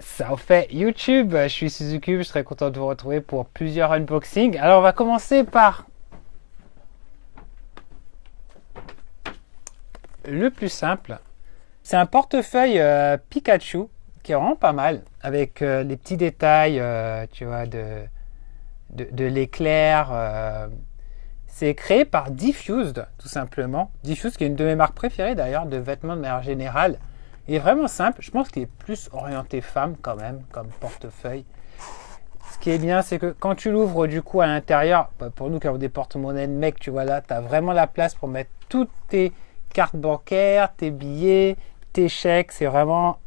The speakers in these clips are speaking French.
Ça en fait YouTube, je suis Suzuki, je serais content de vous retrouver pour plusieurs unboxings. Alors on va commencer par le plus simple. C'est un portefeuille Pikachu qui est vraiment pas mal avec les petits détails, tu vois, de l'éclair. C'est créé par Diffused, tout simplement. Diffused, qui est une de mes marques préférées d'ailleurs, de vêtements de manière générale. Il est vraiment simple. Je pense qu'il est plus orienté femme quand même, comme portefeuille. Ce qui est bien, c'est que quand tu l'ouvres du coup à l'intérieur, pour nous qui avons des porte-monnaies de mec, tu vois là, tu as vraiment la place pour mettre toutes tes cartes bancaires, tes billets, tes chèques. C'est vraiment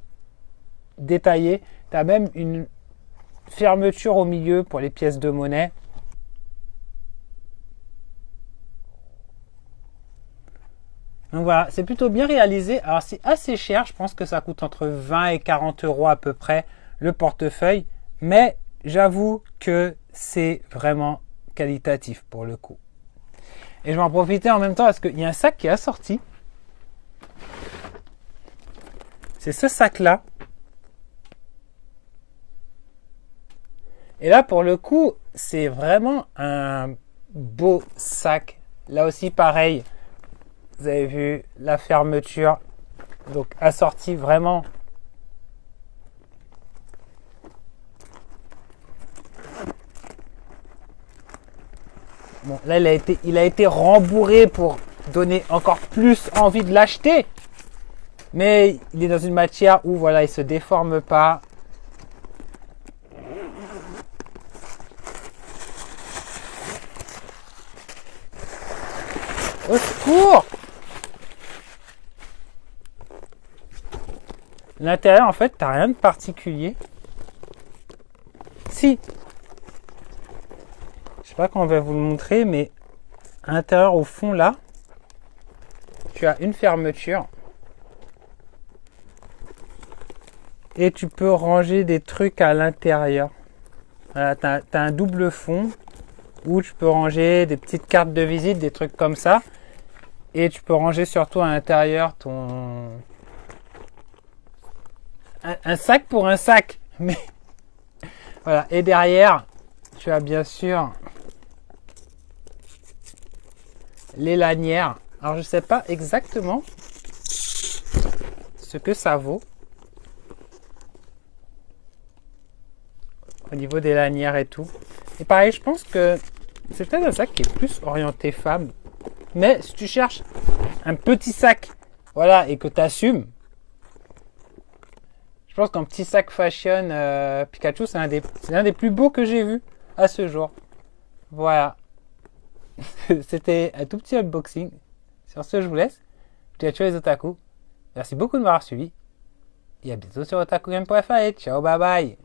détaillé. Tu as même une fermeture au milieu pour les pièces de monnaie. Donc voilà, c'est plutôt bien réalisé. Alors c'est assez cher, je pense que ça coûte entre 20 et 40 euros à peu près le portefeuille. Mais j'avoue que c'est vraiment qualitatif pour le coup. Et je vais en profiter en même temps parce qu'il y a un sac qui est assorti. C'est ce sac-là. Et là, pour le coup, c'est vraiment un beau sac. Là aussi, pareil. Vous avez vu la fermeture. Donc, assorti vraiment. Bon, là, il a été rembourré pour donner encore plus envie de l'acheter. Mais il est dans une matière où, voilà, il se déforme pas. Au secours! L'intérieur, en fait, t'as rien de particulier. Si, je sais pas quand on va vous le montrer, mais à l'intérieur, au fond, là, tu as une fermeture. Et tu peux ranger des trucs à l'intérieur. Voilà, t'as un double fond où tu peux ranger des petites cartes de visite, des trucs comme ça. Et tu peux ranger surtout à l'intérieur ton... un sac pour un sac. Mais voilà. Et derrière, tu as bien sûr les lanières. Alors je sais pas exactement ce que ça vaut au niveau des lanières et tout. Et pareil, je pense que c'est peut-être un sac qui est plus orienté femme. Mais si tu cherches un petit sac, voilà, et que tu assumes, je pense qu'un petit sac fashion Pikachu, c'est l'un des plus beaux que j'ai vu à ce jour. Voilà. C'était un tout petit unboxing. Sur ce, je vous laisse. Je dis à tous les otaku. Merci beaucoup de m'avoir suivi. Et à bientôt sur otakugame.fr. Ciao, bye bye.